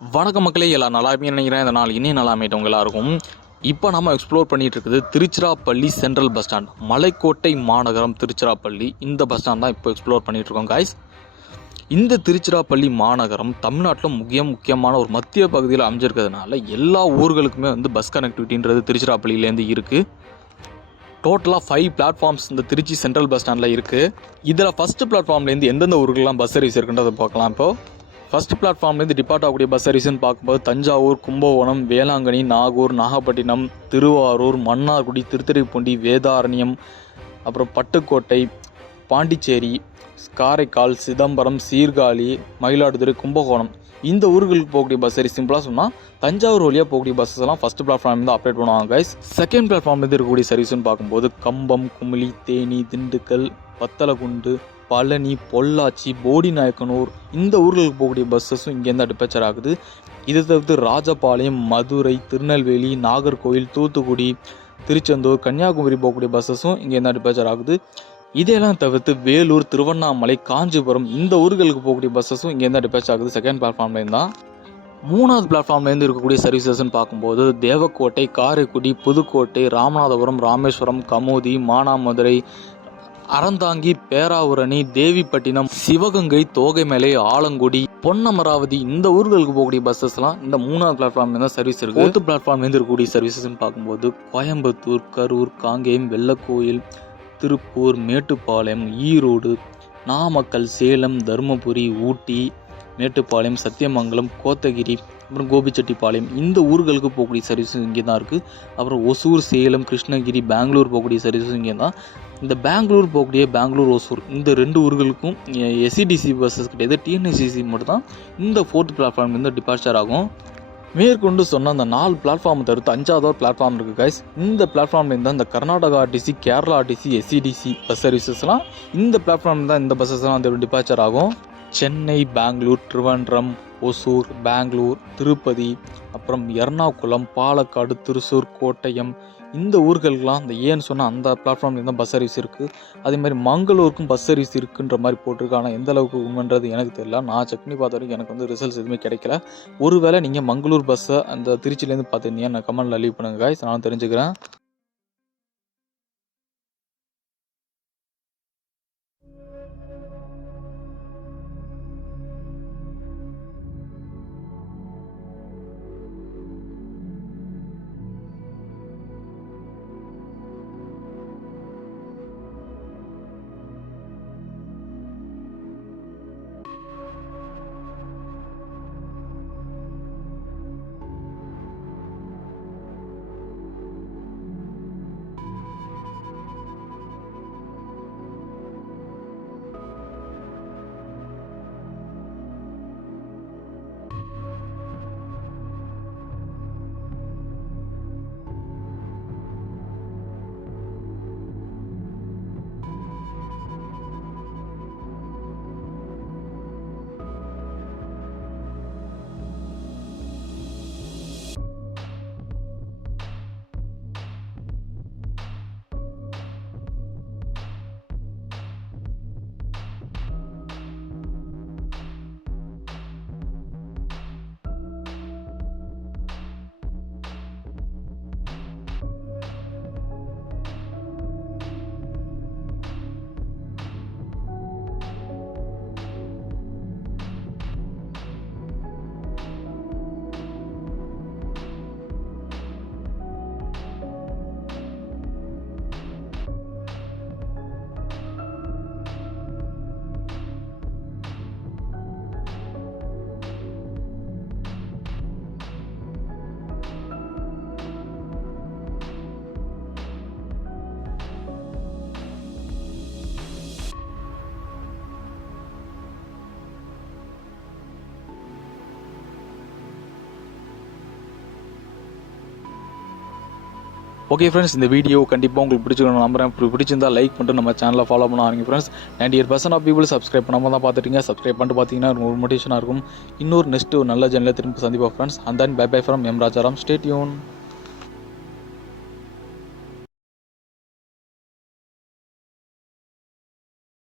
வணக்க மக்களே, எல்லாம் நல்லாமே நினைக்கிறேன். இந்த நாள் இன்னும் நல்லாமேட்டவங்க எல்லாருக்கும். இப்போ நம்ம எக்ஸ்ப்ளோர் பண்ணிட்டு இருக்குது திருச்சிராப்பள்ளி சென்ட்ரல் பஸ் ஸ்டாண்ட், மலைக்கோட்டை மாநகரம் திருச்சிராப்பள்ளி. இந்த பஸ் ஸ்டாண்ட் தான் இப்போ எக்ஸ்ப்ளோர் பண்ணிட்டு இருக்கோம் காய்ஸ். இந்த திருச்சிராப்பள்ளி மாநகரம் தமிழ்நாட்டில் முக்கியமான ஒரு மத்திய பகுதியில் அமைஞ்சிருக்கிறதுனால எல்லா ஊர்களுக்குமே பஸ் கனெக்டிவிட்டின்றது திருச்சிராப்பள்ளியிலேருந்து இருக்குது. டோட்டலாக 5 பிளாட்ஃபார்ம்ஸ் இந்த திருச்சி சென்ட்ரல் பஸ் ஸ்டாண்டில் இருக்குது. இதில் ஃபஸ்ட்டு பிளாட்ஃபார்ம்லேருந்து எந்தெந்த ஊருக்கெல்லாம் பஸ் சர்வீஸ் இருக்குன்றதை பார்க்கலாம். இப்போது ஃபஸ்ட் பிளாட்ஃபார்ம்லேருந்து டிபார்ட் ஆகக்கூடிய பஸ் சர்வீஸ்ன்னு பார்க்கும்போது தஞ்சாவூர், கும்பகோணம், வேளாங்கண்ணி, நாகூர், நாகப்பட்டினம், திருவாரூர், மன்னார்குடி, திருத்துறைப்பூண்டி, வேதாரண்யம், அப்புறம் பட்டுக்கோட்டை, பாண்டிச்சேரி, காரைக்கால், சிதம்பரம், சீர்காழி, மயிலாடுதுறை, கும்பகோணம் இந்த ஊர்களுக்கு போகக்கூடிய பஸ் சர்வீஸ். சிம்பிளாக சொன்னால் தஞ்சாவூர் வழியாக போகக்கூடிய பஸ்ஸஸ் எல்லாம் ஃபஸ்ட் பிளாட்ஃபார்ம் தான் ஆப்ரேட் பண்ணுவாங்க கைஸ். செகண்ட் பிளாட்ஃபார்ம்லேருந்து இருக்கக்கூடிய சர்வீஸ்ன்னு பார்க்கும்போது கம்பம், குமிளி, தேனி, திண்டுக்கல், வத்தலகுண்டு, பழனி, பொள்ளாச்சி, போடிநாயக்கனூர் இந்த ஊர்களுக்கு போகக்கூடிய பஸ்ஸஸும் இங்கேருந்து டிபார்ச்சர் ஆகுது. இதை தவிர்த்து ராஜபாளையம், மதுரை, திருநெல்வேலி, நாகர்கோவில், தூத்துக்குடி, திருச்செந்தூர், கன்னியாகுமரி போகக்கூடிய பஸ்ஸஸும் இங்கேருந்து டிபார்ச்சர் ஆகுது. இதையெல்லாம் தவிர்த்து வேலூர், திருவண்ணாமலை, காஞ்சிபுரம் இந்த ஊர்களுக்கு போகக்கூடிய பஸ்ஸஸும் இங்கேருந்து டிபார்ச்சர் ஆகுது செகண்ட் பிளாட்ஃபார்ம்லேருந்து தான். மூணாவது பிளாட்ஃபார்ம்லேருந்து இருக்கக்கூடிய சர்வீசஸ்ன்னு பார்க்கும்போது தேவக்கோட்டை, காரைக்குடி, புதுக்கோட்டை, ராமநாதபுரம், ராமேஸ்வரம், கமுதி, மானாமதுரை, அறந்தாங்கி, பேராவூரணி, தேவிப்பட்டினம், சிவகங்கை, தோகைமலை, ஆலங்குடி, பொன்னமராவதி இந்த ஊர்களுக்கு போகக்கூடிய பஸ்ஸஸ்லாம் இந்த மூணாவது பிளாட்ஃபார்ம்ல தான் சர்வீஸ் இருக்கு. ஃபோர்த் பிளாட்ஃபார்ம்லேருந்து இருக்கக்கூடிய சர்வீசஸ்ன்னு பார்க்கும்போது கோயம்புத்தூர், கரூர், காங்கேயம், வெள்ளக்கோயில், திருப்பூர், மேட்டுப்பாளையம், ஈரோடு, நாமக்கல், சேலம், தருமபுரி, ஊட்டி, மேட்டுப்பாளையம், சத்தியமங்கலம், கோத்தகிரி, அப்புறம் கோபிச்செட்டிப்பாளையம் இந்த ஊர்களுக்கு போகக்கூடிய சர்வீஸும் இங்கே தான் இருக்குது. அப்புறம் ஒசூர், சேலம், கிருஷ்ணகிரி, பெங்களூர் போகக்கூடிய சர்வீஸும் இங்கே தான். இந்த பெங்களூர் போகக்கூடிய பெங்களூர், ஒசூர் இந்த 2 ஊர்களுக்கும் எஸ்சிடிசி பஸ்ஸஸ் கிடையாது, டிஎன்எஸ்சிசி மட்டும் தான் இந்த ஃபோர்த் பிளாட்ஃபார்ம்லேருந்து டிபார்ச்சர் ஆகும். மேற்கொண்டு சொன்ன அந்த 4 பிளாட்ஃபார்ம் தவிர்த்து 5வது பிளாட்ஃபார்ம் இருக்குது கைஸ். இந்த பிளாட்ஃபார்ம்லேருந்து தான் இந்த Karnataka RTC, Kerala RTC, SCTC bus சர்வீசஸ்லாம் இந்த பிளாட்ஃபார்ம் தான் இந்த பஸ்ஸஸ்லாம் வந்து டிபார்ச்சர் ஆகும். சென்னை, பெங்களூர், திருவனந்தபுரம், ஒசூர், பெங்களூர், திருப்பதி, அப்புறம் எர்ணாகுளம், பாலக்காடு, திருச்சூர், கோட்டயம் இந்த ஊர்களுக்கெல்லாம் இந்த ஏன்னு சொன்னால் அந்த பிளாட்ஃபார்ம்லேருந்து தான் பஸ் சர்வீஸ் இருக்குது. அதே மாதிரி மங்களூருக்கும் பஸ் சர்வீஸ் இருக்குன்ற மாதிரி போட்டிருக்கு. ஆனால் எந்த அளவுக்கு உண்மைன்றது எனக்கு தெரியல. நான் செக் பண்ணி பார்த்த வரைக்கும் எனக்கு ரிசல்ட்ஸ் எதுவுமே கிடைக்கல. ஒருவேளை நீங்கள் மங்களூர் பஸ்ஸை அந்த திருச்சியிலேருந்து பார்த்துருந்தீங்க நான் கமெண்ட்டில் லீவ் பண்ணுங்க காய்ஸ், நான் தெரிஞ்சுக்கிறேன். ஓகே ஃப்ரெண்ட்ஸ், இந்த வீடியோ கண்டிப்பாக உங்களுக்கு பிடிச்சிக்கணும் நம்புறேன். பிடிச்சிருந்தா லைக் பண்ணிட்டு நம்ம சேனலை ஃபாலோ பண்ண ஆரம்பிங்க ஃப்ரெண்ட்ஸ். 98% ஆஃப் பீப்புள் சப்ஸ்கிரைப் பண்ணாமல் தான் பார்த்துட்டீங்க. சப்ஸ்கிரைப் பண்ணிட்டு பார்த்தீங்கன்னா ஒரு மோட்டிவேஷனாக இருக்கும். இன்னொரு நெக்ஸ்ட் ஒரு நல்ல சேனலில் திரும்ப சந்திப்போம் friends. And then bye bye from M Rajaram. Stay tune.